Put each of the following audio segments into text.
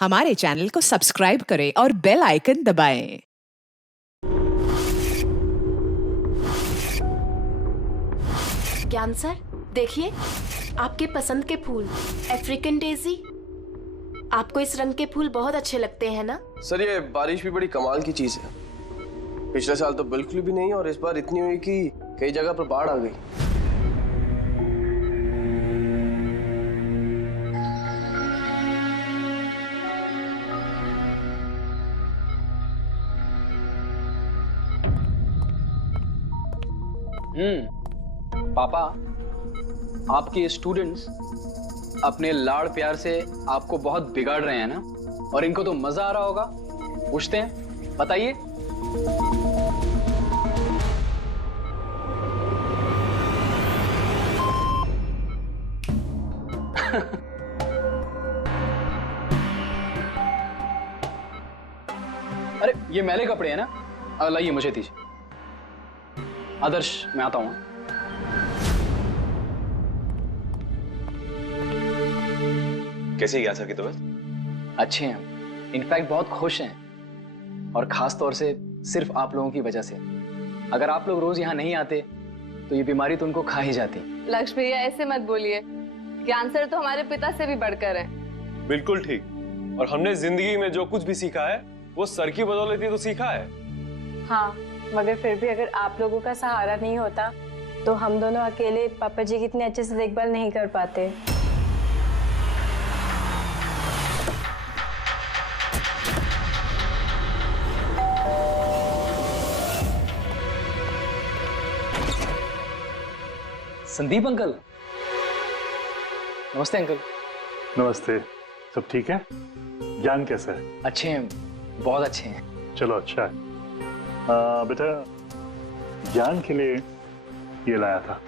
हमारे चैनल को सब्सक्राइब करें और बेल आइकन दबाएं। ज्ञान सर, देखिए आपके पसंद के फूल, अफ्रीकन डेजी। आपको इस रंग के फूल बहुत अच्छे लगते हैं ना? सर ये बारिश भी बड़ी कमाल की चीज है। पिछले साल तो बिल्कुल भी नहीं और इस बार इतनी हुई कि कई जगह पर बाढ़ आ गई। पापा, आपके स्टूडेंट्स अपने लाड़ प्यार से आपको बहुत बिगाड़ रहे हैं ना, और इनको तो मजा आ रहा होगा। पूछते हैं, बताइए। अरे ये मैले कपड़े हैं ना, लाइए मुझे दीजिए। आदर्श, मैं आता हूं। कैसी है सर की तबीयत? अच्छे हैं, इनफैक्ट बहुत खुश हैं, और खास तौर से सिर्फ आप लोगों की वजह से। अगर आप लोग रोज यहाँ नहीं आते तो ये बीमारी तो उनको खा ही जाती। लक्ष्य भैया, ऐसे मत बोलिए। ज्ञान सर तो हमारे पिता से भी बढ़कर हैं। बिल्कुल ठीक। और हमने जिंदगी में जो कुछ भी सीखा है वो सर की बदौलत ही तो सीखा है। हाँ, मगर फिर भी अगर आप लोगों का सहारा नहीं होता तो हम दोनों अकेले पापा जी की इतने अच्छे से देखभाल नहीं कर पाते। संदीप अंकल। नमस्ते अंकल। नमस्ते। सब ठीक है? ज्ञान कैसा है? अच्छे हैं, बहुत अच्छे हैं। चलो अच्छा है। बेटा, ज्ञान के लिए ये लाया था।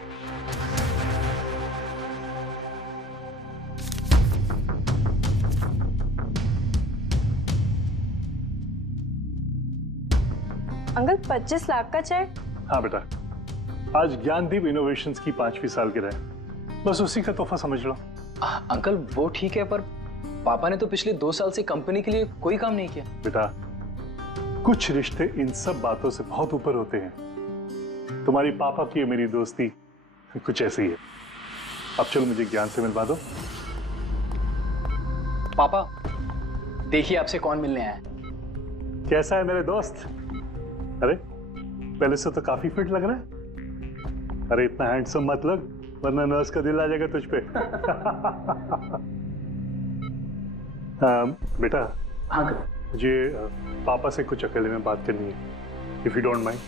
अंकल, 25 लाख का चेक? हाँ बेटा, आज ज्ञानदीप इनोवेशंस की 5वीं सालगिरह है, बस उसी का तोहफा समझ लो। अंकल वो ठीक है, पर पापा ने तो पिछले 2 साल से कंपनी के लिए कोई काम नहीं किया। बेटा, कुछ रिश्ते इन सब बातों से बहुत ऊपर होते हैं। तुम्हारी पापा की मेरी दोस्ती कुछ ऐसी है। अब चलो मुझे ज्ञान से मिलवा दो। पापा, देखिए आपसे कौन मिलने आया है। कैसा है मेरे दोस्त? अरे पहले से तो काफी फिट लग रहा है। अरे इतना हैंडसम मत लग, वरना नर्स का दिल आ जाएगा तुझ पे। बेटा। हाँ अंकल। मुझे पापा से कुछ अकेले में बात करनी है, if you don't mind.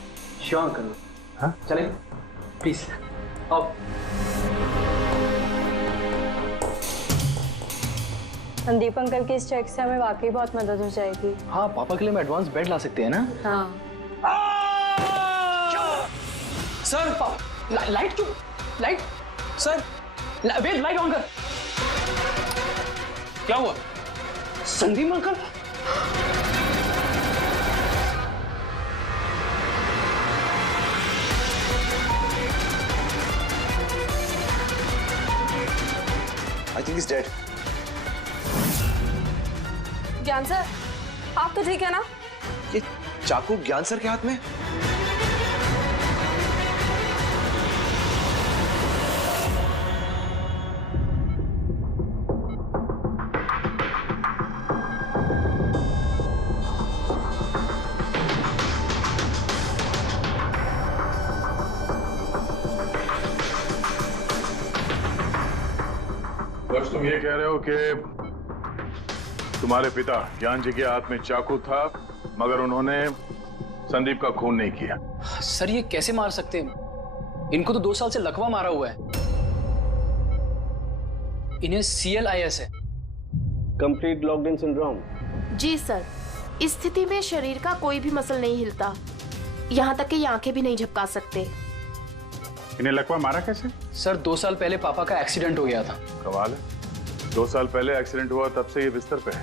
Sure uncle. हाँ चलेगा, प्लीज आओ। संदीप अंकल के इस चेक से हमें वाकई बहुत मदद हो जाएगी। हाँ, पापा के लिए हम एडवांस बेड ला सकते हैं ना। हाँ। सर, लाइट क्यों? Light sir, wait, light on कर। क्या हुआ? Sandeep uncle. I think is dead. Gyan sir, आप तो ठीक है ना? ये चाकू ज्ञान सर के हाथ में? बस तुम ये कह रहे हो कि तुम्हारे पिता ज्ञान जी के हाथ में चाकू था, मगर उन्होंने संदीप का खून नहीं किया। सर ये कैसे मार सकते हैं? इनको तो 2 साल से लकवा मारा हुआ है। इन्हें CLIS है, कंप्लीट लॉक्ड इन सिंड्रोम। जी सर, इस स्थिति में शरीर का कोई भी मसल नहीं हिलता, यहाँ तक कि ये आंखें भी नहीं झपका सकते। इन्हें लकवा मारा कैसे? सर 2 साल पहले पापा का एक्सीडेंट हो गया था। कमाल है, 2 साल पहले एक्सीडेंट हुआ तब से ये बिस्तर पे है,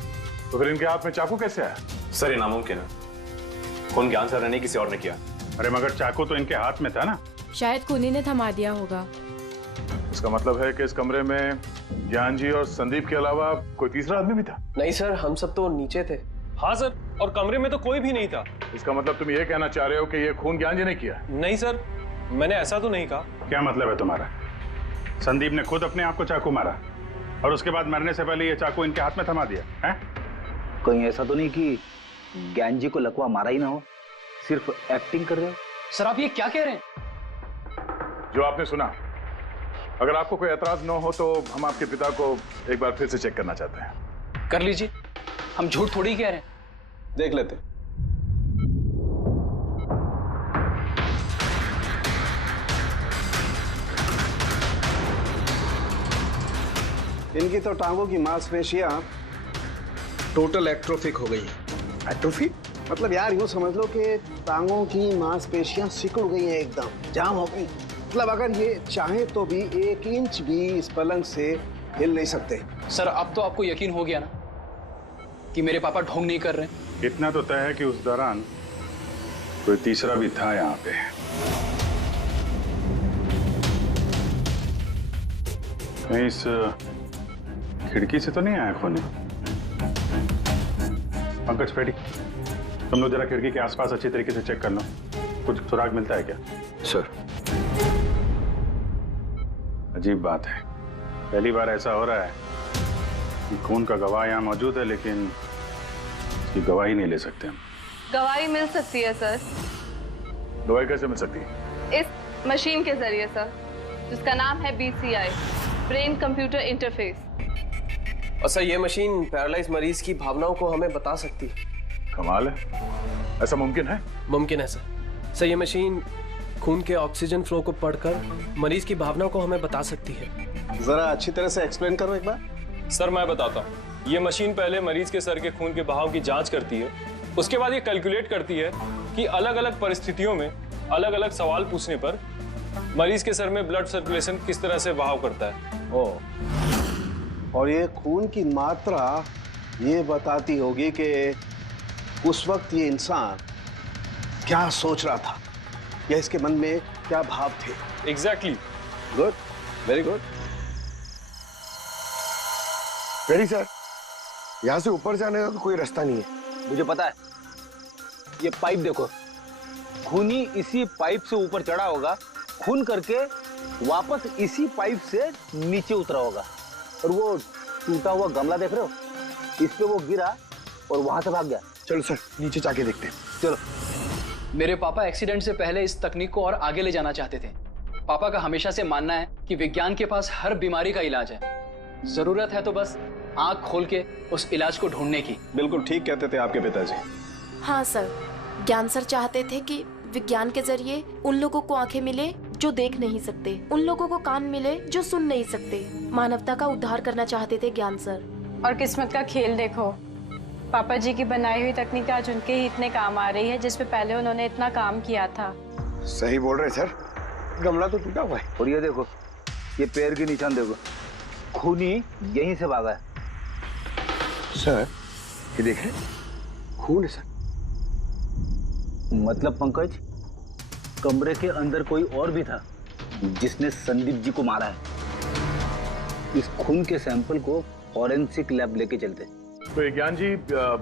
तो फिर इनके हाथ में चाकू कैसे आया? सर ये नामुमकिन है, खून ज्ञान सर ने किसी और ने किया। अरे मगर चाकू तो इनके हाथ में था ना। शायद खूनी ने थमा दिया होगा। इसका मतलब है कि इस कमरे में ज्ञान जी और संदीप के अलावा कोई तीसरा आदमी भी था? नहीं सर, हम सब तो नीचे थे। हाँ सर, और कमरे में तो कोई भी नहीं था। इसका मतलब तुम ये कहना चाह रहे हो कि ये खून ज्ञान जी ने किया? नहीं सर, मैंने ऐसा तो नहीं कहा। क्या मतलब है तुम्हारा? संदीप ने खुद अपने आप को चाकू मारा और उसके बाद मरने से पहले ये चाकू इनके हाथ में थमा दिया है? कहीं ऐसा तो नहीं कि ज्ञान जी को लकवा मारा ही ना हो, सिर्फ एक्टिंग कर रहे हो? सर आप ये क्या कह रहे हैं? जो आपने सुना, अगर आपको कोई एतराज न हो तो हम आपके पिता को एक बार फिर से चेक करना चाहते हैं। कर लीजिए, हम झूठ थोड़ी कह रहे हैं। देख लेते। इनकी तो टांगों की मांसपेशियां टोटल एट्रोफिक हो गई हैं। एट्रोफिक मतलब यार यूं समझ लो कि टांगों की मांसपेशियां सिकुड़ गई हैं, एकदम जाम हो गई। मतलब अगर ये चाहे तो भी 1 इंच भी इस पलंग से हिल नहीं सकते। सर अब तो आपको यकीन हो गया ना कि मेरे पापा ढोंग नहीं कर रहे? इतना तो तय है कि उस दौरान कोई तीसरा भी था यहाँ पे। कहीं इस खिड़की से तो नहीं आया खून? पंकज पेटी, तुम लोग जरा खिड़की के आसपास अच्छी तरीके से चेक कर लो, कुछ सुराग मिलता है क्या? सर अजीब बात है, पहली बार ऐसा हो रहा है कि खून का गवाह यहाँ मौजूद है लेकिन इसकी गवाही नहीं ले सकते हम। गवाही मिल सकती है सर। गवाही कैसे मिल सकती है? इस मशीन के जरिए सर, जिसका नाम है BCI, ब्रेन कंप्यूटर इंटरफेस। और सर ये मशीन पैरालाइज मरीज की भावनाओं को हमें बता सकती है। कमाल है, ऐसा मुमकिन है? मुमकिन है सर। सर ये मशीन खून के ऑक्सीजन फ्लो को पढ़कर मरीज की भावनाओं को हमें बता सकती है। जरा अच्छी तरह से एक्सप्लेन करो एक बार। सर मैं बताता हूँ। ये मशीन पहले मरीज के सर के खून के बहाव की जांच करती है, उसके बाद ये कैलकुलेट करती है कि अलग अलग परिस्थितियों में अलग अलग सवाल पूछने पर मरीज के सर में ब्लड सर्कुलेशन किस तरह से बहाव करता है। और ये खून की मात्रा ये बताती होगी कि उस वक्त ये इंसान क्या सोच रहा था या इसके मन में क्या भाव थे। Exactly. Good, very good. Very sir, यहाँ से ऊपर जाने का कोई रास्ता नहीं है। मुझे पता है, ये पाइप देखो, खूनी इसी पाइप से ऊपर चढ़ा होगा, खून करके वापस इसी पाइप से नीचे उतरा होगा। और वो टूटा हुआ गमला देख रहे हो, इस पे वो गिरा और वहां से भाग गया। चलो सर नीचे जाके देखते हैं। चलो। मेरे पापा एक्सीडेंट से पहले इस तकनीक को और आगे ले जाना चाहते थे। पापा का हमेशा से मानना है कि विज्ञान के पास हर बीमारी का इलाज है, जरूरत है तो बस आंख खोल के उस इलाज को ढूंढने की। बिल्कुल ठीक कहते थे आपके पिताजी। हाँ सर, ज्ञान सर चाहते थे कि विज्ञान के जरिए उन लोगों को आंखें मिले जो देख नहीं सकते, उन लोगों को कान मिले जो सुन नहीं सकते। मानवता का उद्धार करना चाहते थे ज्ञान सर। और किस्मत का खेल देखो, पापा जी की बनाई हुई तकनीक आज उनके ही इतने काम आ रही है जिसपे पहले उन्होंने इतना काम किया था। सही बोल रहे सर, गमला तो टूटा हुआ है। और ये देखो, ये पैर के निशान देखो, खूनी यहीं से भागा है। सर ये देखें, खून है सर। मतलब पंकज, कमरे के अंदर कोई और भी था जिसने संदीप जी को मारा है। इस खून के सैंपल को फॉरेंसिक लैब लेके चलते। तो ये ज्ञान जी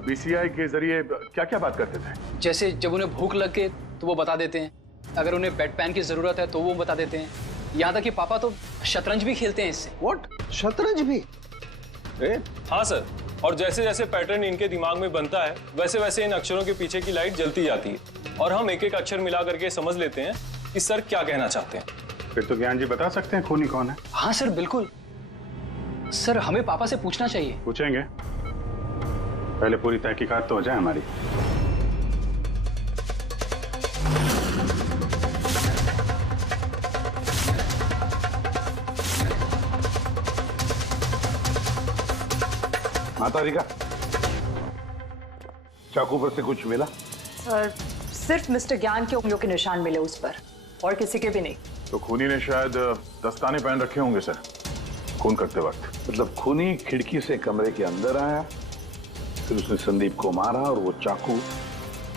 BCI के जरिए क्या क्या बात करते थे? जैसे जब उन्हें भूख लग के तो वो बता देते हैं, अगर उन्हें बेड पैन की जरूरत है तो वो बता देते हैं। यहाँ तक कि पापा तो शतरंज भी खेलते हैं इससे। व्हाट? शतरंज भी? हाँ सर, और जैसे जैसे पैटर्न इनके दिमाग में बनता है वैसे वैसे इन अक्षरों के पीछे की लाइट जलती जाती है और हम एक एक अक्षर मिला करके समझ लेते हैं कि सर क्या कहना चाहते हैं। फिर तो ज्ञान जी बता सकते हैं खूनी कौन है? हाँ सर बिल्कुल। सर हमें पापा से पूछना चाहिए। पूछेंगे, पहले पूरी तहकीकात तो हो जाए हमारी। माता रिका, चाकू पर से कुछ मिला? सर सिर्फ मिस्टर ज्ञान के उंगलियों के निशान मिले उस पर, और किसी के भी नहीं। तो खूनी ने शायद दस्ताने पहन रखे होंगे सर खून करते वक्त। मतलब खूनी खिड़की से कमरे के अंदर आया, फिर उसने संदीप को मारा और वो चाकू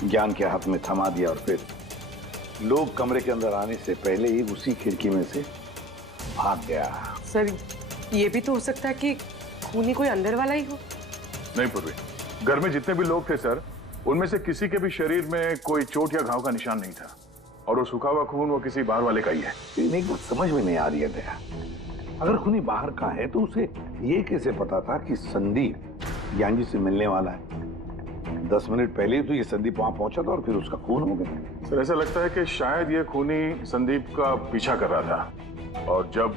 ज्ञान के हाथ में थमा दिया और फिर लोग कमरे के अंदर आने से पहले ही उसी खिड़की में से भाग गया। सर ये भी तो हो सकता है कि खूनी कोई अंदर वाला ही हो। नहीं पूर्वी, घर में जितने भी लोग थे सर, उनमें से किसी के भी शरीर में कोई चोट या घाव का निशान नहीं था, और वो सूखा हुआ खून वो किसी बाहर वाले का ही है। लेकिन एक बात समझ में नहीं आ रही है दया, अगर खूनी बाहर का है तो उसे ये कैसे पता था कि संदीप ज्ञान जी से मिलने वाला है? 10 मिनट पहले ही तो ये संदीप वहां पहुंचा था और फिर उसका खून हो गया। सर ऐसा लगता है कि शायद ये खूनी संदीप का पीछा कर रहा था, और जब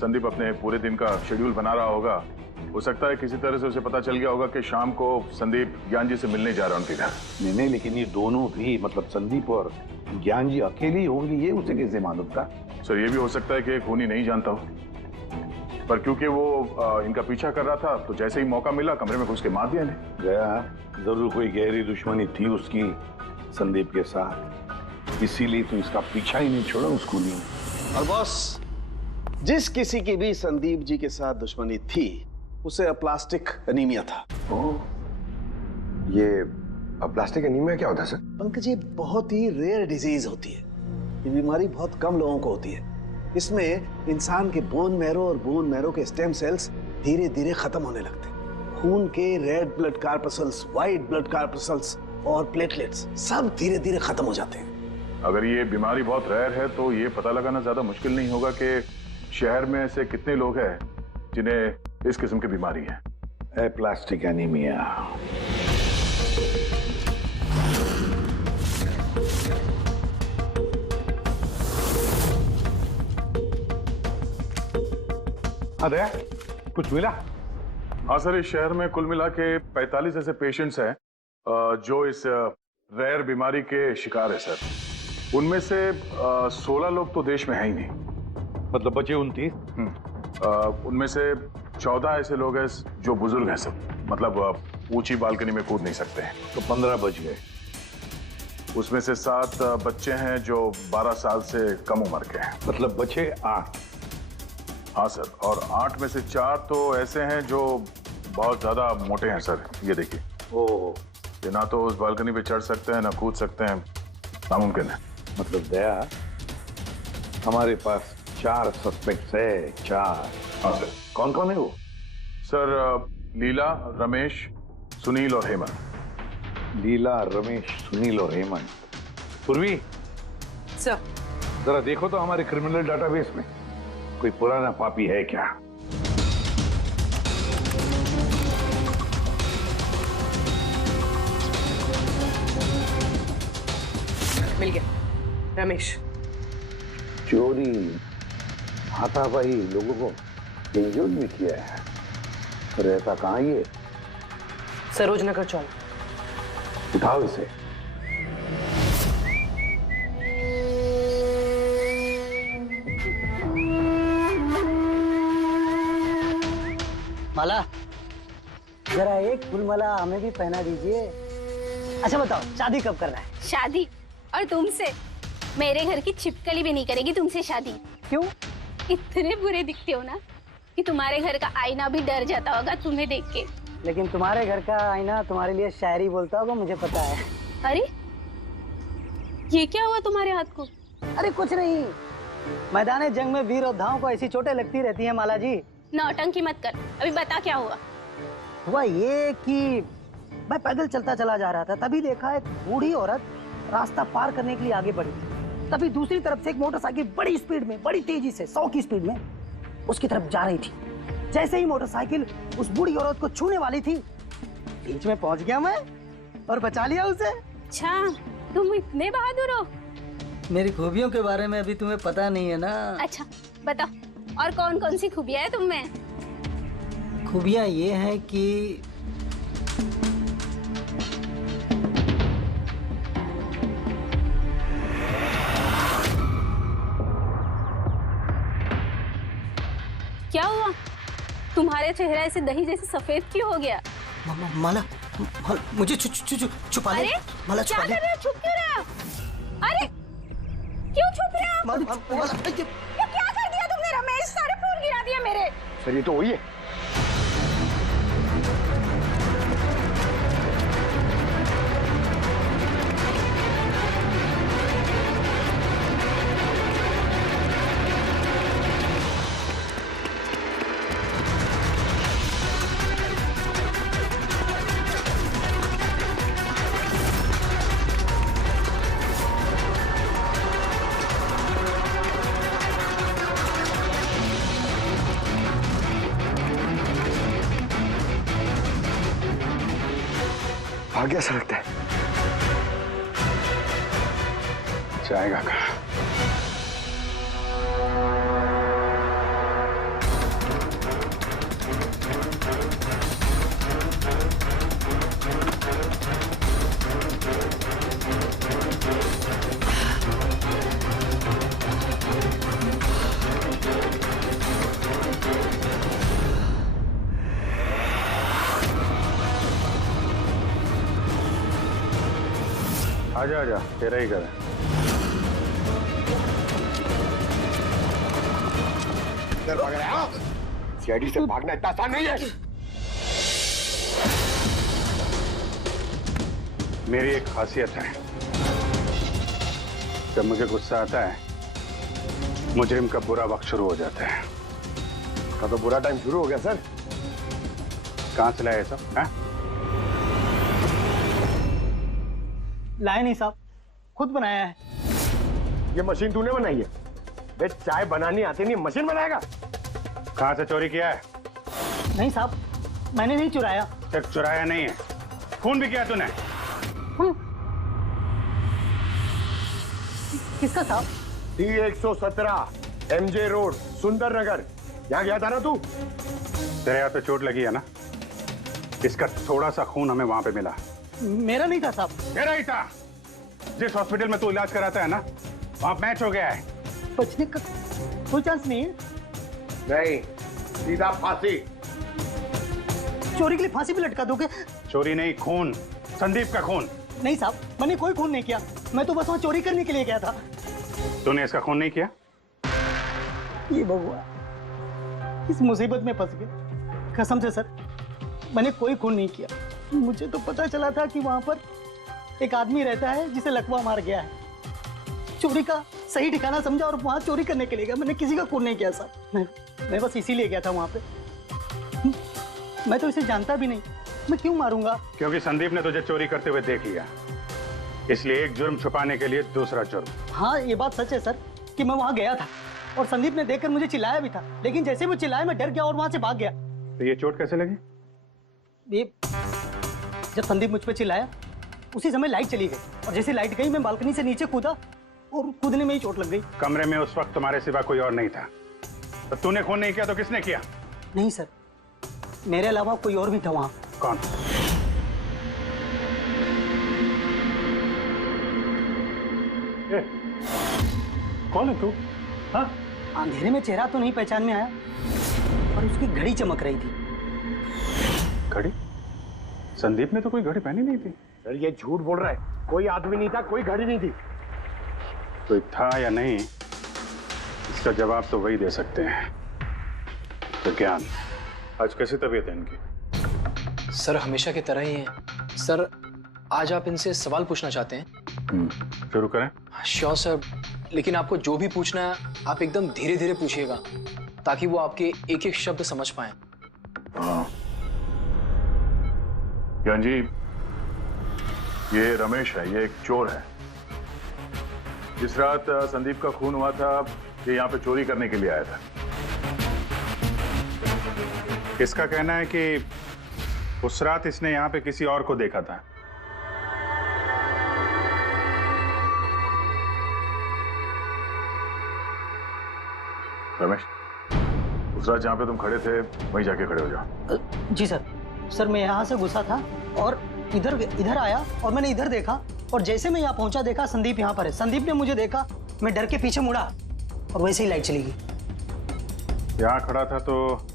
संदीप अपने पूरे दिन का शेड्यूल बना रहा होगा, हो सकता है किसी तरह से उसे पता चल गया होगा कि शाम को संदीप ज्ञान जी से मिलने जा रहा है उनके घर। नहीं, लेकिन ये दोनों भी, मतलब संदीप और ज्ञान जी अकेले ही होंगे, ये उसे कैसे मालूम था? सर ये भी हो सकता है कि खूनी नहीं जानता हो, पर क्योंकि वो इनका पीछा कर रहा था तो जैसे ही मौका मिला कमरे में घुस के मार दिया इन्हें। गया जरूर कोई गहरी दुश्मनी थी उसकी संदीप के साथ, इसीलिए तो इसका पीछा ही नहीं छोड़ा उस खूनी ने। और बॉस, जिस किसी की भी संदीप जी के साथ दुश्मनी थी उसे अप्लास्टिक एनीमिया था। ये प्लास्टिक एनीमिया क्या होता है सर? पंकज, ये बहुत ही रेयर डिजीज होती है। ये बीमारी बहुत कम लोगों को होती है। इसमें इंसान के बोन मैरो और बोन मैरो के स्टेम सेल्स धीरे धीरे खत्म होने लगते हैं। खून के red blood corpuscles, white blood corpuscles और प्लेटलेट्स सब धीरे धीरे खत्म हो जाते हैं। अगर ये बीमारी बहुत रेयर है तो ये पता लगाना ज्यादा मुश्किल नहीं होगा कि शहर में ऐसे कितने लोग हैं जिन्हें इस किस्म की बीमारी है। Aplastic anaemia. अरे कुछ मिला? हाँ सर, इस शहर में कुल मिला के 45 ऐसे पेशेंट्स हैं जो इस रेयर बीमारी के शिकार है सर। उनमें से 16 लोग तो देश में है ही नहीं। मतलब बचे 29? उनमें से 14 ऐसे लोग हैं जो बुजुर्ग हैं सर, मतलब ऊंची बालकनी में कूद नहीं सकते हैं। तो 15 बच गए। उसमें से 7 बच्चे हैं जो 12 साल से कम उम्र के हैं। मतलब बचे 8? हाँ सर, और 8 में से 4 तो ऐसे हैं जो बहुत ज्यादा मोटे हैं सर। ये देखिए, ओह, ये ना तो उस बालकनी पे चढ़ सकते हैं ना कूद सकते हैं, नामुमकिन है। मतलब दया, हमारे पास 4 सस्पेक्ट्स है। 4? हाँ सर। कौन कौन है वो? सर लीला, रमेश, सुनील और हेमंत। लीला, रमेश, सुनील और हेमंत। पूर्वी सर, जरा देखो तो हमारे क्रिमिनल डाटाबेस में कोई पुराना पापी है क्या? मिल गया, रमेश। चोरी, हाथापाई, लोगों को इंजर्ड भी किया है। पर रहता कहाँ ये? सरोजनगर चौक। उठाओ इसे। माला, जरा एक फूलमाला हमें भी पहना दीजिए। अच्छा बताओ, शादी कब करना है? शादी? और तुमसे? मेरे घर की छिपकली भी नहीं करेगी तुमसे शादी। क्यों? इतने बुरे दिखते हो ना कि तुम्हारे घर का आईना भी डर जाता होगा तुम्हें देख के। लेकिन तुम्हारे घर का आईना तुम्हारे लिए शायरी बोलता होगा, मुझे पता है। अरे ये क्या हुआ तुम्हारे हाथ को? अरे कुछ नहीं, मैदान जंग में वीर योद्धाओं को ऐसी चोटें लगती रहती हैं माला जी। नौटंकी मत कर, अभी बता क्या हुआ। हुआ ये कि मैं पैदल चलता चला जा रहा था, तभी देखा एक बूढ़ी औरत रास्ता पार करने के लिए आगे बढ़ी। तभी दूसरी तरफ से एक मोटरसाइकिल बड़ी स्पीड में, बड़ी तेजी से 100 की स्पीड में उसकी तरफ जा रही थी। जैसे ही मोटरसाइकिल उस बूढ़ी औरत को छूने वाली थी, बीच में पहुंच गया मैं और बचा लिया उसे। अच्छा, तुम इतने बहादुर हो। मेरी खूबियों के बारे में अभी तुम्हें पता नहीं है ना। अच्छा बताओ, और कौन कौन सी खूबियां है तुम में? खूबियां ये हैं कि क्या हुआ? तुम्हारे चेहरा ऐसे दही जैसे सफेद क्यों हो गया? माला, मुझे छुपा ले। अरे माला क्या छुपा ले। कर रहे हो? छुप क्यों रहे हो? अरे क्यों छुप रहे हो? ये क्या कर दिया तुमने रमेश? सारे फूल गिरा दिया मेरे। सर ये तो वही है। भाग गया सा लगता है। जाएगा कहाँ? आजा आजा, तेरा ही घर है। सीआईडी से भागना इतना आसान नहीं है। मेरी एक खासियत है, जब मुझे गुस्सा आता है मुजरिम का बुरा वक्त शुरू हो जाता है। का तो बुरा टाइम शुरू हो गया सर। कहाँ से लाया सब? हैं? लाए नहीं साहब, खुद बनाया है। ये मशीन तूने बनाई है? बे चाय बनानी आती नहीं, मशीन बनाएगा? कहाँ से चोरी किया है? नहीं साहब, मैंने नहीं चुराया। सिर्फ चुराया नहीं है, खून भी किया तूने। किसका साहब? T117 MJ रोड, सुंदर नगर। यहाँ गया था ना तू? तेरे यहाँ तो चोट लगी है ना, इसका थोड़ा सा खून हमें वहां पे मिला। मेरा नहीं था साहब। मेरा ही था। जिस हॉस्पिटल में तू इलाज कराता है ना, वहां मैच हो गया है। बचने का कोई चांस नहीं है? नहीं, सीधा फांसी। चोरी के लिए फांसी भी लटका दोगे? चोरी नहीं, खून, संदीप का खून। नहीं साहब, मैंने कोई खून नहीं किया, मैं तो बस वहां चोरी करने के लिए गया था। तूने इसका खून नहीं किया? ये भगवान, इस मुसीबत में फंस गए। कसम से सर, मैंने कोई खून नहीं किया। मुझे तो पता चला था कि वहां पर एक आदमी रहता है जिसे लकवा मार गया है। चोरी का सही ठिकाना समझा और वहां चोरी करने के लिए गया। मैंने किसी का खून नहीं किया सर। मैं बस इसीलिए गया था वहां पे। मैं तो इसे जानता भी नहीं, मैं क्यों मारूंगा? क्योंकि संदीप ने तुझे चोरी करते हुए देख लिया, इसलिए एक जुर्म छुपाने के लिए दूसरा जुर्म। हाँ, ये बात सच है सर कि मैं वहां गया था और संदीप ने देखकर मुझे चिल्लाया भी था, लेकिन जैसे वो चिल्लाया मैं डर गया और वहां से भाग गया। तो ये चोट कैसे लगी? ये जब संदीप मुझ पे चिल्लाया उसी समय लाइट चली गई और जैसे लाइट गई मैं बालकनी से नीचे कूदा और कूदने में ही चोट लग गई। कमरे में उस वक्त तुम्हारे सिवा कोई और नहीं था, तो तूने खून नहीं किया तो किसने किया? नहीं सर, मेरे अलावा कोई और भी था वहां। कौन? कौन है तू? हाँ? अंधेरे में चेहरा तो नहीं पहचान में आया, पर उसकी घड़ी चमक रही थी। घड़ी? संदीप ने तो कोई घड़ी पहनी नहीं थी। सर ये झूठ बोल रहा है, कोई आदमी नहीं था, कोई घड़ी नहीं थी। कोई था या नहीं, इसका जवाब तो वही दे सकते हैं। तो ज्ञान, आज कैसी तबीयत है इनकी? सर हमेशा की तरह ही है। सर आज आप इनसे सवाल पूछना चाहते हैं? शुरू करें? श्योर सर, लेकिन आपको जो भी पूछना है आप एकदम धीरे धीरे पूछिएगा ताकि वो आपके एक एक शब्द समझ पाए। ज्ञान जी, ये रमेश है, ये एक चोर है। जिस रात संदीप का खून हुआ था, ये यहाँ पे चोरी करने के लिए आया था। इसका कहना है कि उस रात इसने यहाँ पे किसी और को देखा था। रमेश, उस रात जहाँ पे तुम खड़े थे वहीं जाके खड़े हो जाओ। जी सर। सर मैं यहाँ से घुसा था और इधर आया और मैंने इधर देखा और जैसे मैं यहाँ पहुंचा देखा संदीप यहाँ पर है। संदीप ने मुझे देखा, मैं डर के पीछे मुड़ा और वैसे ही लाइट चली गई। यहाँ खड़ा था तो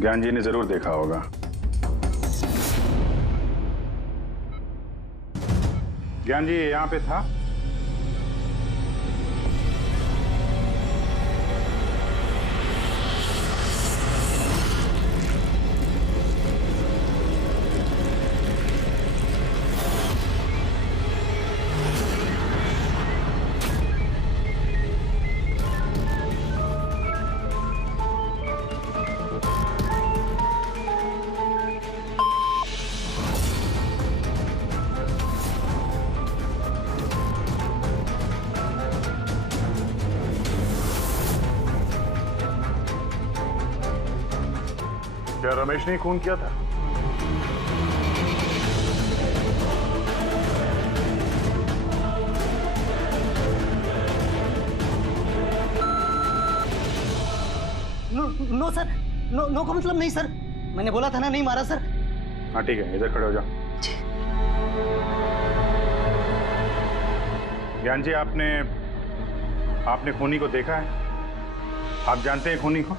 ज्ञान जी ने जरूर देखा होगा। ज्ञान जी यहाँ पे था? क्या रमेश ने खून किया था? नो सर, नो का मतलब नहीं सर, मैंने बोला था ना नहीं मारा सर। हाँ ठीक है, इधर खड़े हो जाओ। ज्ञान जी, आपने खूनी को देखा है? आप जानते हैं खूनी को?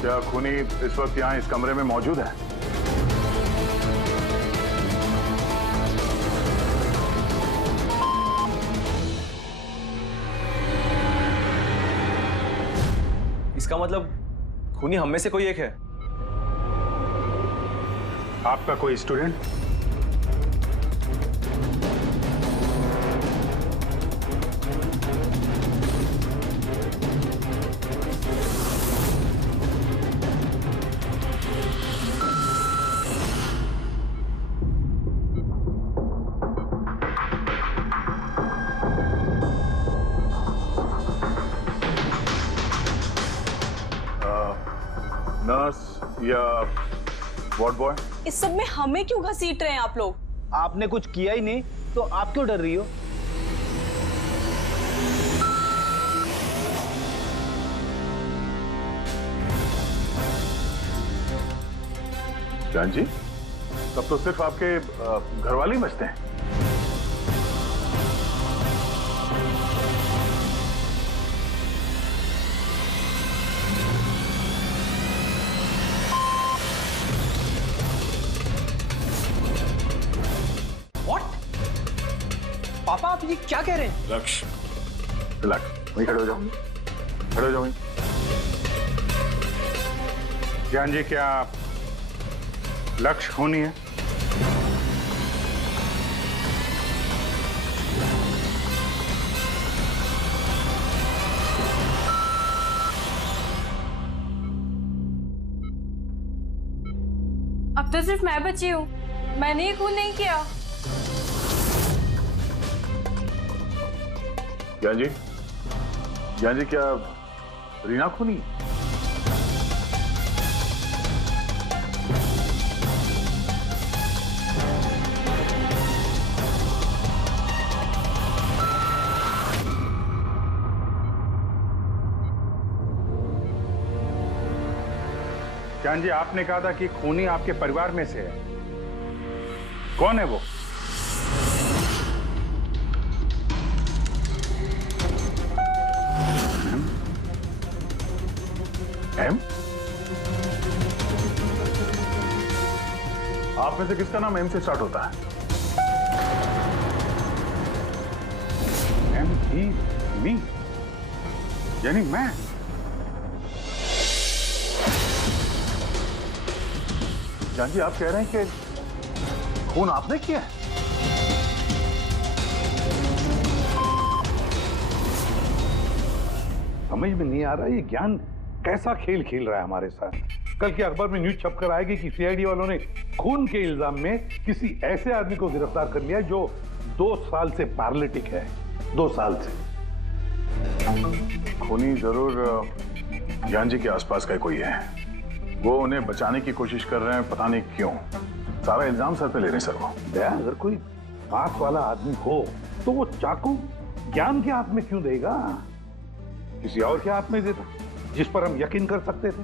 क्या खूनी इस वक्त यहाँ इस कमरे में मौजूद है? इसका मतलब खूनी हम में से कोई एक है। आपका कोई स्टूडेंट? नर्स या वार्ड बॉय? इस सब में हमें क्यों घसीट रहे हैं आप लोग? आपने कुछ किया ही नहीं तो आप क्यों डर रही हो? जान जी, तब तो सिर्फ आपके घर वाले ही बचते हैं। पापा आप ये क्या कह रहे हैं? लक्ष्य, रिलैक्स, वहीं खड़े हो जाओ, खड़े हो जाओ वहीं। ज्ञान जी, क्या लक्ष्य खूनी है? अब तो सिर्फ मैं बची हूँ, मैंने ही खून नहीं किया। ज्ञान जी क्या रीना खूनी? ज्ञान जी, आपने कहा था कि खूनी आपके परिवार में से है, कौन है वो? एम? आप में से किसका नाम एम से स्टार्ट होता है? एम, ही, मी, यानी मैं। जान जी, आप कह रहे हैं कि खून आपने किया है? समझ में नहीं आ रहा ये ज्ञान कैसा खेल खेल रहा है हमारे साथ। कल के अखबार में न्यूज छपकर आएगी कि सीआईडी वालों ने खून के इल्जाम में किसी ऐसे आदमी को गिरफ्तार कर लिया जो 2 साल से पैरालिटिक है। 2 साल से। खूनी जरूर ज्ञान जी के आसपास का कोई है। वो उन्हें बचाने की कोशिश कर रहे हैं, पता नहीं क्यों। सारा इल्जाम सर पे ले रहे हैं सर वो। दया, अगर कोई पास वाला आदमी हो तो वो चाकू ज्ञान के हाथ में क्यों देगा? किसी और के हाथ में देता जिस पर हम यकीन कर सकते थे।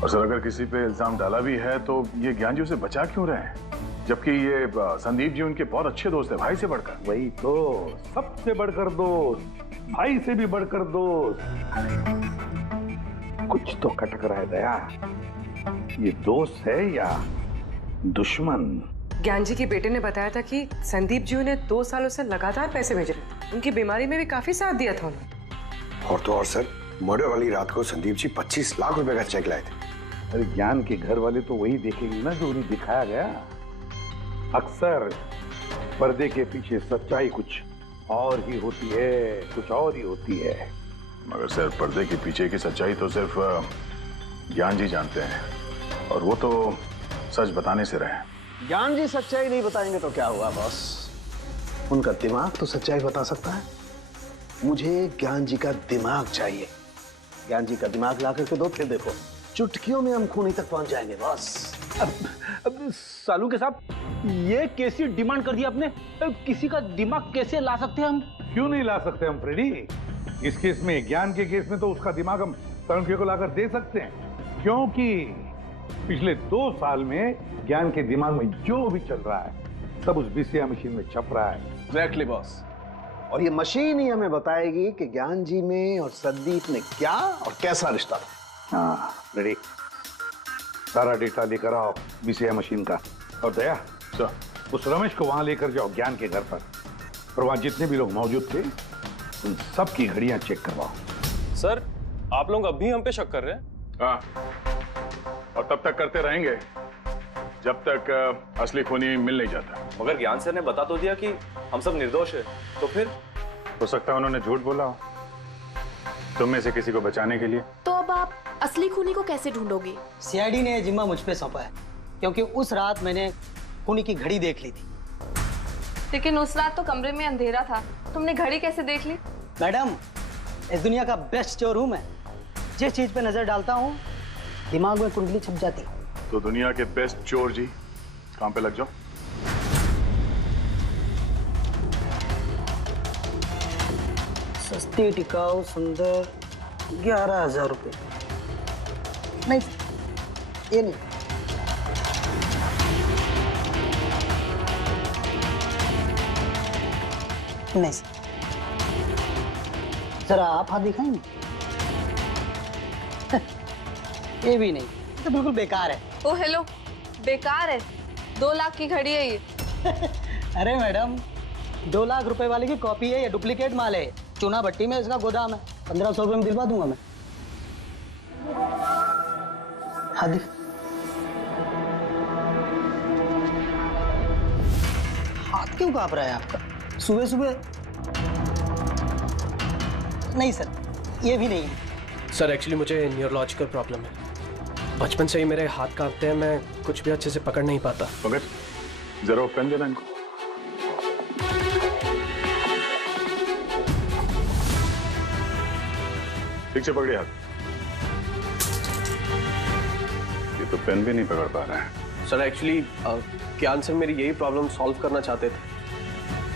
और सर, अगर किसी पे इल्जाम डाला भी है तो ये ज्ञान जी उसे बचा क्यों रहे हैं, जबकि ये संदीप जी उनके बहुत अच्छे दोस्त है, भाई से बढ़कर। वही तो, सबसे बढ़कर दोस्त, भाई से भी बढ़कर दोस्त। कुछ तो खटक रहा है दया, ये दोस्त है या दुश्मन? ज्ञान जी के बेटे ने बताया था कि संदीप जी उन्हें 2 सालों से लगातार पैसे भेज रहे थे। उनकी बीमारी में भी काफी साथ दिया था उन्होंने। और तो और सर, मर्डर वाली रात को संदीप जी 25 लाख रुपए का चेक लाए थे। अरे ज्ञान के घर वाले तो वही देखेंगे ना जो उन्हें दिखाया गया। अक्सर पर्दे के पीछे सच्चाई कुछ और ही होती है, कुछ और ही होती है। मगर सर, पर्दे के पीछे की सच्चाई तो सिर्फ ज्ञान जी जानते हैं, और वो तो सच बताने से रहे। ज्ञान जी सच्चाई नहीं बताएंगे तो क्या हुआ बॉस? उनका दिमाग तो सच्चाई बता सकता है। मुझे ज्ञान जी का दिमाग चाहिए। ज्ञान जी का दिमाग ला करके दो, फिर देखो चुटकियों में हम खूनी तक पहुंच जाएंगे बॉस। अब सालू के साहब, ये कैसी डिमांड कर दी आपने? किसी का दिमाग कैसे ला सकते हैं हम? क्यों नहीं ला सकते हम फ्रेडी? इस केस में, ज्ञान के केस में तो उसका दिमाग हम तरुण को लाकर दे सकते हैं, क्योंकि पिछले 2 साल में ज्ञान के दिमाग में जो भी चल रहा है सब उस बीसीआई मशीन में छप रहा है। Exactly boss. और ये मशीन ही हमें बताएगी कि ज्ञान जी में और संदीप में क्या और कैसा रिश्ता था। हाँ रेडी, सारा डेटा लेकर आओ बीसीआई मशीन का। और दया सर, उस रमेश को वहां लेकर जाओ ज्ञान के घर पर, और वहां जितने भी लोग मौजूद थे उन सब की घड़ियां चेक करवाओ। सर, आप लोग अब भी हम पे शक कर रहे हैं? हाँ, और तब तक करते रहेंगे जब तक असली खूनी मिल नहीं जाता। मगर ज्ञान सर ने बता तो दिया कि हम सब निर्दोष है, तो फिर? हो सकता है उन्होंने झूठ बोला हो तुम में से किसी को बचाने के लिए। तो अब आप असली खूनी को कैसे ढूंढोगे? सीआईडी ने जिम्मा मुझ पे सौंपा है, क्योंकि उस रात मैंने खूनी की घड़ी देख ली थी। लेकिन उस रात तो कमरे में अंधेरा था, तुमने घड़ी कैसे देख ली? मैडम, इस दुनिया का बेस्ट चोर हूं मैं। जिस चीज पे नजर डालता हूं दिमाग में कुंडली छप जाती है। तो दुनिया के बेस्ट चोर जी, काम पे लग जाओ। सस्ती, टिकाऊ, सुंदर, 11,000 रुपए। नहीं, ये नहीं। नहीं सर, जरा आप हाथ दिखाएंगे? ये भी नहीं, ये तो बिल्कुल बेकार है। ओ हेलो, बेकार है? 2 लाख की घड़ी है ये। अरे मैडम, 2 लाख रुपए वाली की कॉपी है, ये डुप्लीकेट माल है। चूना भट्टी में इसका गोदाम है, 1500 रुपए में दिलवा दूंगा मैं। हाथ दिख। हाथ क्यों कांप रहा है आपका सुबह सुबह? नहीं सर, ये भी नहीं है। सर एक्चुअली मुझे न्यूरोलॉजिकल प्रॉब्लम है, बचपन से ही मेरे हाथ कांपते हैं, मैं कुछ भी अच्छे से पकड़ नहीं पाता। मगर जरा पेन देना इनको। ठीक से पकड़िए हाथ। ये तो पेन भी नहीं पकड़ पा रहा है। सर एक्चुअली ज्ञान सर मेरी यही प्रॉब्लम सॉल्व करना चाहते थे।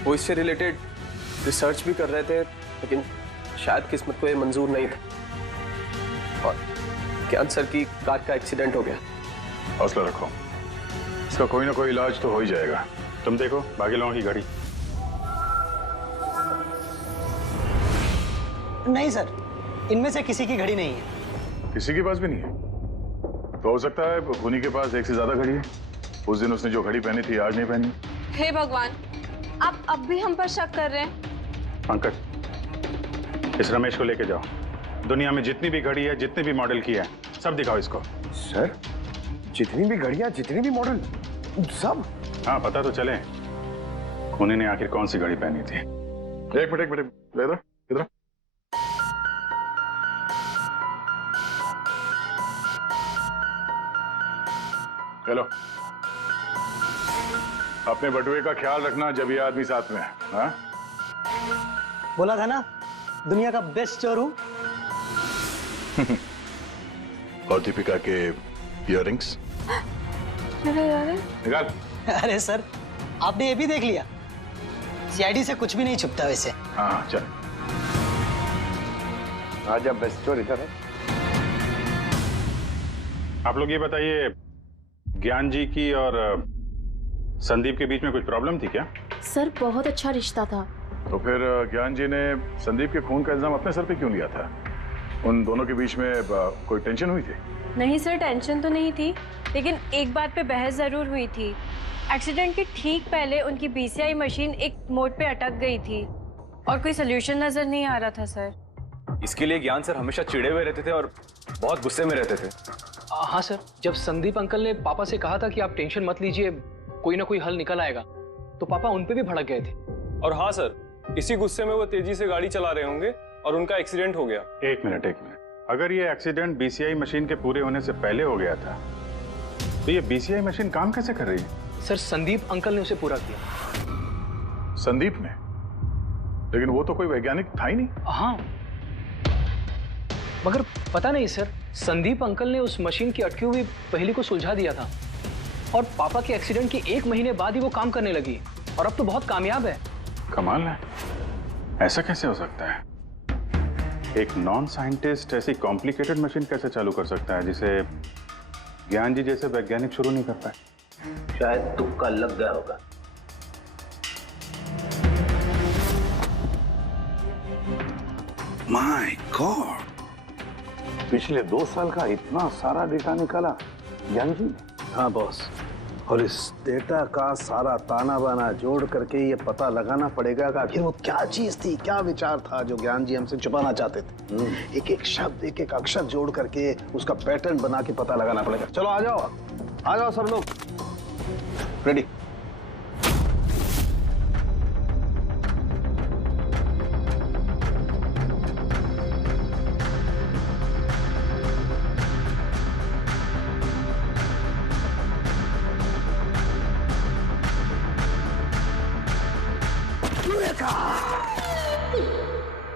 वो इससे रिलेटेड रिसर्च भी कर रहे थे, लेकिन शायद किस्मत को ये मंजूर नहीं था और ज्ञान सर की कार का एक्सीडेंट हो गया। हौसला रखो, इसका कोई ना कोई इलाज तो हो ही जाएगा। तुम देखो बाकी लोगों की घड़ी। नहीं सर, इनमें से किसी की घड़ी नहीं है। किसी के पास भी नहीं है? तो हो सकता है खूनी के पास एक से ज्यादा घड़ी है। उस दिन उसने जो घड़ी पहनी थी आज नहीं पहनी। हे भगवान, आप अब भी हम पर शक कर रहे हैं? पंकज, इस रमेश को लेके जाओ। दुनिया में जितनी भी घड़ी है, जितने भी मॉडल की है, सब दिखाओ इसको। सर, जितनी भी घड़ियां, जितने भी मॉडल, सब? हाँ, पता तो चले खूनी ने आखिर कौन सी घड़ी पहनी थी। एक मिनट इधर इधर। हेलो, अपने बटुए का ख्याल रखना जब ये आदमी साथ में है। हाँ? बोला था ना, दुनिया का बेस्ट चोर हूं। और दीपिका के इयररिंग्स निकाल। अरे सर, आपने ये भी देख लिया? सीआईडी से कुछ भी नहीं छुपता वैसे। हाँ चल। आजा, बेस्ट चोर इधर है। आप लोग ये बताइए, ज्ञान जी की और संदीप के बीच में कुछ प्रॉब्लम थी क्या? सर बहुत अच्छा रिश्ता था। तो फिर ज्ञान जी ने संदीप के खून का इल्जाम अपने सर पे क्यों लिया था? उन दोनों के बीच में कोई टेंशन हुई थी? नहीं सर, टेंशन तो नहीं थी, लेकिन एक बात पे बहस जरूर हुई थी। एक्सीडेंट के ठीक पहले उनकी बीसीआई मशीन एक मोड पे अटक गई थी और कोई सोल्यूशन नजर नहीं आ रहा था सर। इसके लिए ज्ञान सर हमेशा चिढ़े हुए रहते थे और बहुत गुस्से में रहते थे। हाँ सर, जब संदीप अंकल ने पापा से कहा था कि आप टेंशन मत लीजिए, कोई ना कोई हल निकल आएगा, तो पापा उन पे भी भड़क गए थे। और हाँ सर, इसी गुस्से में वो तेजी से गाड़ी चला रहे होंगे और उनका एक्सीडेंट हो गया। एक मिनट। अगर ये एक्सीडेंट बीसीआई मशीन के पूरे होने से पहले हो गया था, तो ये बीसीआई मशीन काम कैसे कर रही है? सर, संदीप अंकल ने उसे पूरा किया। संदीप ने? लेकिन वो तो कोई वैज्ञानिक था ही नहीं। हाँ, मगर पता नहीं सर, संदीप अंकल ने उस मशीन की अटकी हुई पहेली को सुलझा दिया था और पापा के एक्सीडेंट के 1 महीने बाद ही वो काम करने लगी और अब तो बहुत कामयाब है। कमाल है, ऐसा कैसे हो सकता है? एक नॉन साइंटिस्ट ऐसी कॉम्प्लिकेटेड मशीन कैसे चालू कर सकता है जिसे ज्ञान जी जैसे वैज्ञानिक शुरू नहीं कर पाए? शायद तुक्का लग गया होगा। माय गॉड, पिछले 2 साल का इतना सारा डेटा निकाला ज्ञान जी ने। हाँ बॉस, और इस डेटा का सारा ताना बाना जोड़ करके ये पता लगाना पड़ेगा कि आखिर वो क्या चीज थी, क्या विचार था जो ज्ञान जी हमसे छुपाना चाहते थे। एक एक शब्द, एक एक अक्षर जोड़ करके उसका पैटर्न बना के पता लगाना पड़ेगा। चलो आ जाओ सब लोग, रेडी।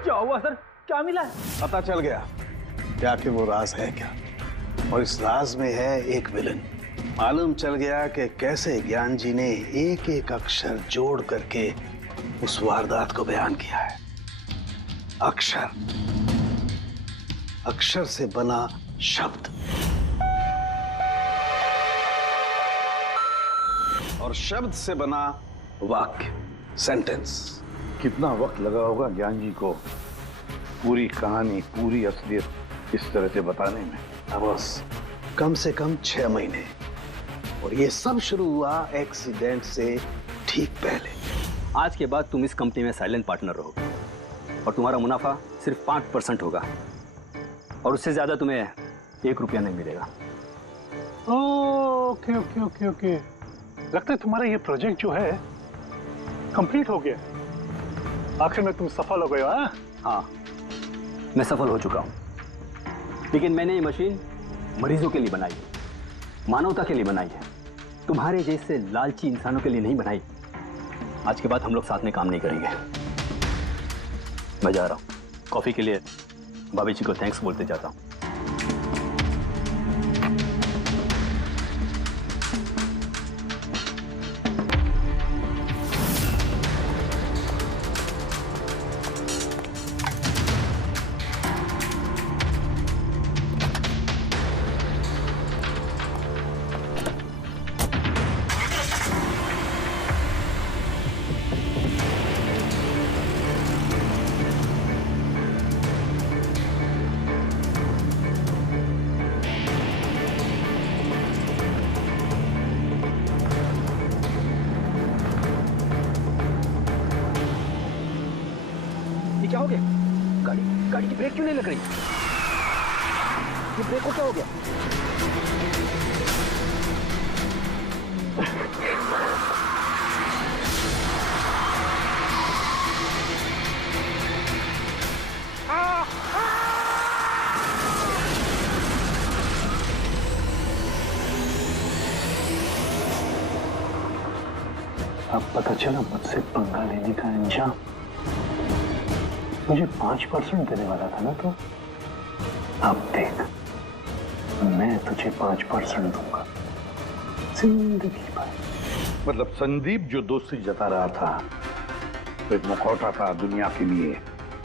क्या हुआ सर, क्या मिला? पता चल गया कि आखिर वो राज है क्या, और इस राज में है एक विलन। मालूम चल गया कि कैसे ज्ञान जी ने एक एक अक्षर जोड़ करके उस वारदात को बयान किया है। अक्षर, अक्षर से बना शब्द, और शब्द से बना वाक्य, सेंटेंस। कितना वक्त लगा होगा ज्ञान जी को पूरी कहानी, पूरी असलियत इस तरह से बताने में? बस कम से कम 6 महीने, और ये सब शुरू हुआ एक्सीडेंट से ठीक पहले। आज के बाद तुम इस कंपनी में साइलेंट पार्टनर रहोगे और तुम्हारा मुनाफा सिर्फ 5% होगा और उससे ज्यादा तुम्हें 1 रुपया नहीं मिलेगा। ओके ओके ओके ओके, लगता है तुम्हारा ये प्रोजेक्ट जो है कंप्लीट हो गया। आखिर में तुम सफल हो गए हो। हाँ, मैं सफल हो चुका हूँ, लेकिन मैंने ये मशीन मरीजों के लिए बनाई है, मानवता के लिए बनाई है, तुम्हारे जैसे लालची इंसानों के लिए नहीं बनाई। आज के बाद हम लोग साथ में काम नहीं करेंगे। मैं जा रहा हूँ, कॉफी के लिए भाभी जी को थैंक्स बोलते जाता हूँ। क्या हो गया? गाड़ी की ब्रेक क्यों नहीं लग रही? ये ब्रेक को क्या हो गया? अब पता चला मुझसे पंगा लेने का अंजाम। मुझे 5% देने वाला था ना तो, अब देख मैं तुझे 5% दूंगा जिंदगी भर। मतलब संदीप जो दोस्ती जता रहा था तो एक मुखौटा था दुनिया के लिए।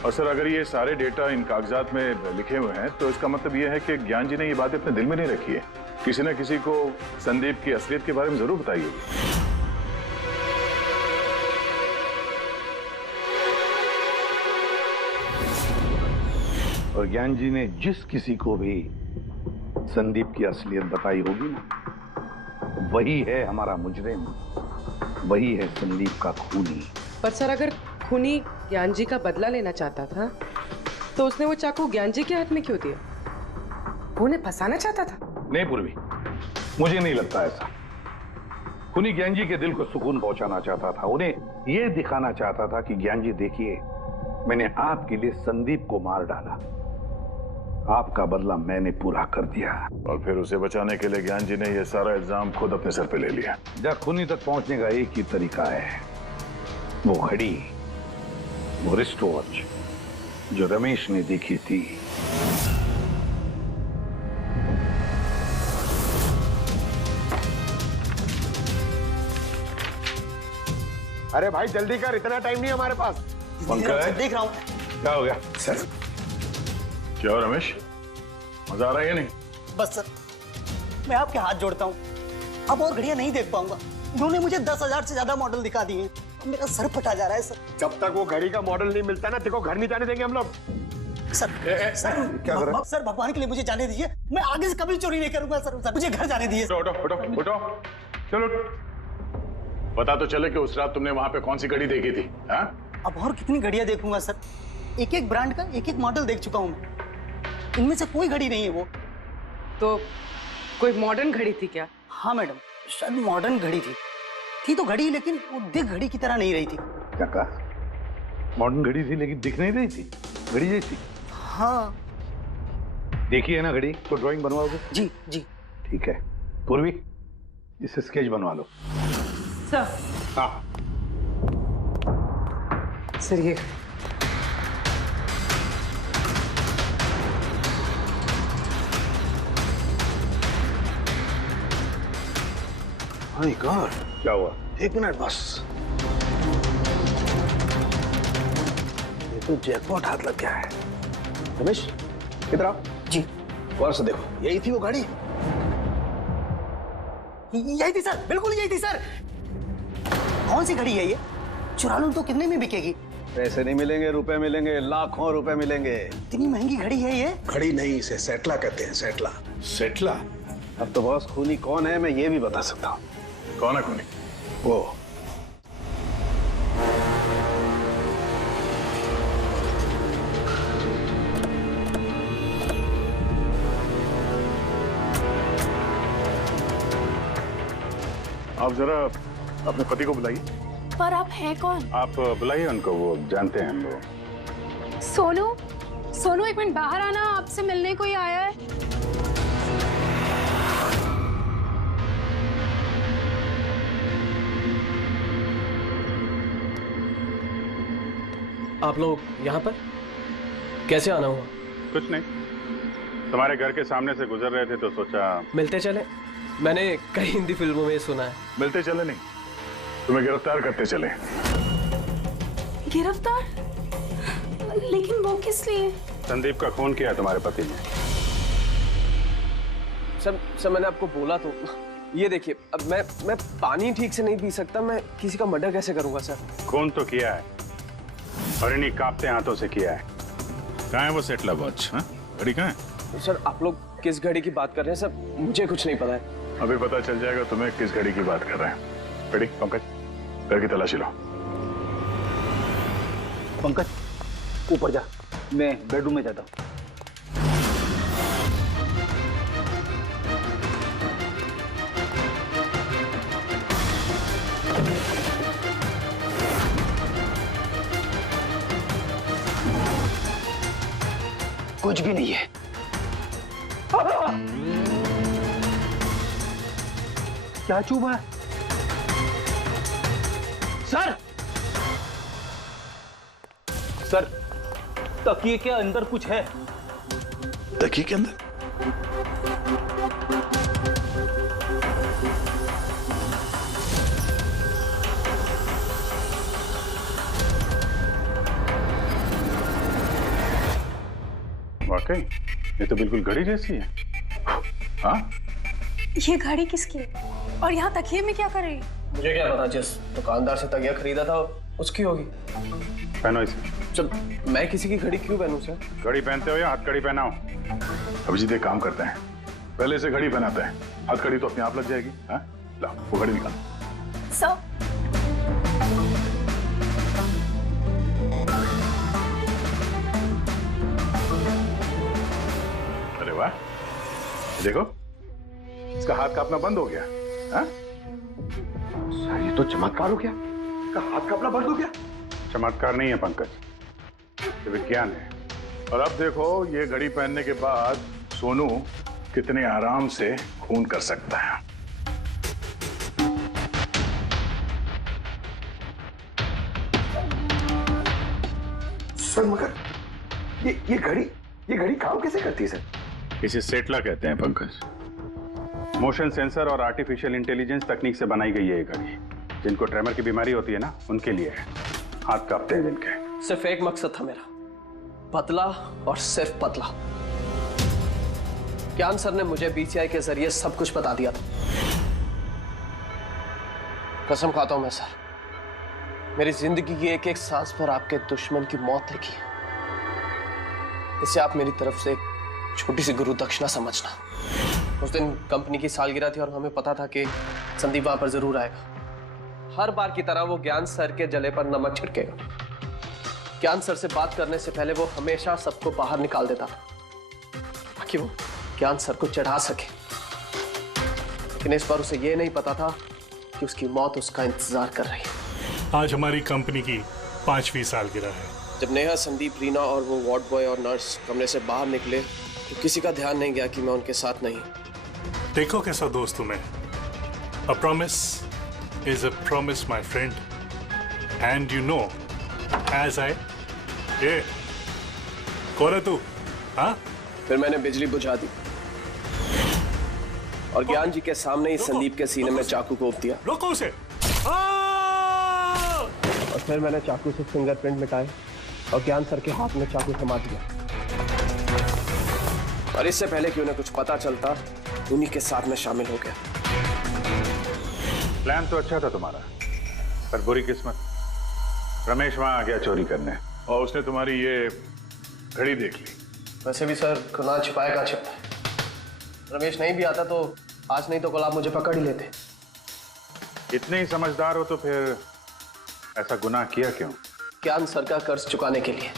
और सर अगर ये सारे डेटा इन कागजात में लिखे हुए हैं तो इसका मतलब ये है कि ज्ञान जी ने ये बात अपने दिल में नहीं रखी है। किसी न किसी को संदीप की असलियत के बारे में जरूर बताई होगी। और ज्ञान जी ने जिस किसी को भी संदीप की असलियत बताई होगी ना, वही है हमारा मुजरिम, वही है संदीप का खूनी। पर सर अगर खूनी ज्ञान जी का बदला लेना चाहता था तो उसने वो चाकू ज्ञान जी के हाथ में क्यों दिया? वो उन्हें फंसाना चाहता था? नहीं पूर्वी, मुझे नहीं लगता ऐसा। खूनी ज्ञान जी के दिल को सुकून पहुंचाना चाहता था, उन्हें यह दिखाना चाहता था कि ज्ञान जी देखिए, मैंने आपके लिए संदीप को मार डाला, आपका बदला मैंने पूरा कर दिया। और फिर उसे बचाने के लिए ज्ञान जी ने यह सारा इल्जाम खुद अपने सर पे ले लिया। जब खूनी तक पहुंचने का एक ही तरीका है, वो घड़ी वो रिस्ट वॉच जो रमेश ने देखी थी। अरे भाई जल्दी कर, इतना टाइम नहीं है हमारे पास। पंकज देख रहा हूँ। क्या हो गया सर? क्या हो रमेश, मजा आ रहा है या नहीं? बस सर, मैं आपके हाथ जोड़ता हूँ, अब और घड़ियां नहीं देख पाऊंगा। इन्होंने मुझे 10,000 से ज्यादा मॉडल दिखा दिए, मेरा सर फटा जा रहा है सर। जब तक वो घड़ी का मॉडल नहीं मिलता ना, देखो घर नहीं जाने देंगे हम लोग। सर क्या कर रहा है? सर भगवान के लिए मुझे जाने दीजिए, मैं आगे से कभी चोरी नहीं करूंगा सर, मुझे घर जाने दीजिए। उठो उठो उठो, चलो पता तो चले कि उस रात तुमने वहां पे कौन सी घड़ी देखी थी। हाँ? अब और कितनी घड़ियां देखूंगा सर, एक एक ब्रांड का एक एक मॉडल देख चुका हूँ मैं, इनमें से कोई घड़ी नहीं है वो। तो कोई मॉडर्न घड़ी थी क्या? हाँ मैडम, शायद मॉडर्न घड़ी थी तो घड़ी, लेकिन वो दिख घड़ी की तरह नहीं रही थी। क्या कहा? मॉडर्न घड़ी थी लेकिन दिख नहीं रही थी, घड़ी जैसी। हाँ देखी है ना घड़ी, तो ड्राइंग बनवाओगे? जी जी ठीक है। पूर्वी, इसे स्केच बनवा लो। सर। हाँ सर ये माय गॉड, क्या हुआ? एक मिनट बस, ये तो जैकपॉट हाथ लग गया है। रमेश किधर आओ जी। गौर से देखो, यही थी वो गाड़ी। यही थी सर, बिल्कुल यही थी सर। कौन सी घड़ी है ये? चुरा लूं तो कितने में बिकेगी? पैसे नहीं मिलेंगे, रुपए मिलेंगे, लाखों रुपए मिलेंगे। इतनी महंगी घड़ी है ये? घड़ी नहीं, इसे सेटला कहते हैं, सेटला। सेटला? अब तो बॉस खूनी कौन है मैं ये भी बता सकता हूँ। कौन है खूनी? वो आप जरा अपने पति को बुलाइए। पर आप हैं कौन? आप बुलाइए उनको, वो जानते हैं हम लोग। सोनू, सोनू एक मिनट बाहर आना, आपसे मिलने कोई आया है। आप लोग यहाँ पर कैसे आना हुआ? कुछ नहीं, तुम्हारे घर के सामने से गुजर रहे थे तो सोचा मिलते चले। मैंने कई हिंदी फिल्मों में सुना है। मिलते चले नहीं, तुम्हें गिरफ्तार करते चले। गिरफ्तार? लेकिन वो किस लिए? संदीप का खून किया तुम्हारे पति ने। सर मैंने आपको बोला तो, ये देखिए, अब मैं पानी ठीक से नहीं पी सकता, मैं किसी का मर्डर कैसे करूंगा सर? खून तो किया है और इन्हीं कांपते हाथों से किया है। कहाँ है वो सेटला वॉच? घड़ी कहाँ है? सर आप लोग किस घड़ी की बात कर रहे हैं सर? मुझे कुछ नहीं पता है। अभी पता चल जाएगा तुम्हें किस घड़ी की बात कर रहे हैं। बेटी पंकज, घर की तलाशी लो। पंकज ऊपर जा, मैं बेडरूम में जाता हूँ। कुछ भी नहीं है। क्या चुभा है? सर, सर तकिए के अंदर कुछ है। तकिए के अंदर? वाकई ये तो बिल्कुल घड़ी जैसी है। हाँ, ये घड़ी किसकी है? और यहाँ तकिए में क्या कर रही है? मुझे क्या पता, जिस दुकानदार से तकिया खरीदा था उसकी होगी। पहनो इसे। सर मैं किसी की घड़ी क्यों पहनूं सर? घड़ी पहनते हो या हथकड़ी पहनाओ? अभिजीत एक काम करते हैं, पहले से घड़ी पहनाते हैं, हथकड़ी तो अपने आप लग जाएगी। हाँ, ला वो घड़ी निकाल। सर अरे वाह, देखो इसका हाथ कांपना बंद हो गया। हाँ? सर ये तो चमत्कार हो गया, इसका हाथ कांपना बंद हो गया। चमत्कार नहीं है पंकज, ये विज्ञान है। और अब देखो ये घड़ी पहनने के बाद सोनू कितने आराम से खून कर सकता है। सर मगर ये घड़ी काम कैसे करती है सर? इसे सेटला कहते हैं पंकज। मोशन सेंसर और आर्टिफिशियल इंटेलिजेंस तकनीक से बनाई गई है ये घड़ी। जिनको ट्रेमर की बीमारी होती है ना, उनके लिए है। हाथ कांपते हैं जिनके। सिर्फ एक मकसद था मेरा, पतला और सिर्फ पतला। ज्ञान सर ने मुझे बीसीआई के जरिए सब कुछ बता दिया था। कसम खाता हूं मैं सर, मेरी जिंदगी की एक एक सांस पर आपके दुश्मन की मौत लिखी है। इसे आप मेरी तरफ से एक छोटी सी गुरु दक्षिणा समझना। उस दिन कंपनी की सालगिरह थी और हमें पता था कि संदीप वहां पर जरूर आएगा। हर बार की तरह वो ज्ञान सर के जले पर नमक छिड़केगा। ज्ञान सर से बात करने से पहले वो हमेशा सबको बाहर निकाल देता था ताकि वो ज्ञान सर को चढ़ा सके। लेकिन इस बार उसे ये नहीं पता था कि उसकी मौत उसका इंतजार कर रही है। आज हमारी कंपनी की 5वीं सालगिरह है। जब नेहा, संदीप, रीना और वो वार्ड बॉय और नर्स कमरे से बाहर निकले तो किसी का ध्यान नहीं गया कि मैं उनके साथ नहीं। देखो कैसा दोस्त हूं मैं। A promise is a promise, my friend. And you know, as I... कौन है तू? हाँ? फिर मैंने बिजली बुझा दी और ज्ञान जी के सामने ही संदीप के सीने में चाकू को उप दिया। रोको उसे! और फिर मैंने चाकू से फिंगरप्रिंट मिटाए और ज्ञान सर के हाथ में चाकू थमा दिया। और इससे पहले कि उन्हें कुछ पता चलता, उन्हीं के साथ में शामिल हो गया। प्लान तो अच्छा था तुम्हारा, पर बुरी किस्मत, रमेश वहां आ गया चोरी करने और उसने तुम्हारी ये घड़ी देख ली। वैसे भी सर, गुनाह छिपाए का छिपता है। रमेश नहीं भी आता तो आज नहीं तो कल आप मुझे पकड़ ही लेते। इतने ही समझदार हो तो फिर ऐसा गुनाह किया क्यों? ज्ञान सर का कर्ज चुकाने के लिए।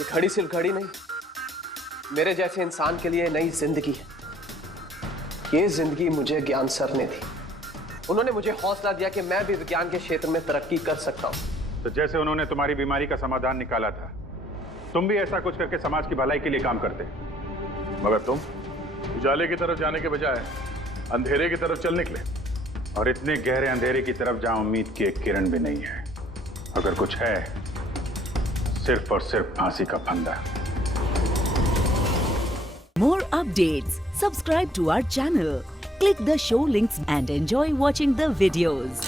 ये घड़ी सिर्फ घड़ी नहीं, मेरे जैसे इंसान के लिए नई जिंदगी है। ये जिंदगी मुझे ज्ञान सर ने दी। उन्होंने मुझे हौसला दिया कि मैं भी विज्ञान के क्षेत्र में तरक्की कर सकता हूं। तो जैसे उन्होंने तुम्हारी बीमारी का समाधान निकाला था, तुम भी ऐसा कुछ करके समाज की भलाई के लिए काम करते। मगर तुम उजाले की तरफ जाने के बजाय अंधेरे की तरफ चल निकले, और इतने गहरे अंधेरे की तरफ जहां उम्मीद की एक किरण भी नहीं है। अगर कुछ है, सिर्फ और सिर्फ फांसी का फंदा। More updates, subscribe to our channel, click the show links and enjoy watching the videos.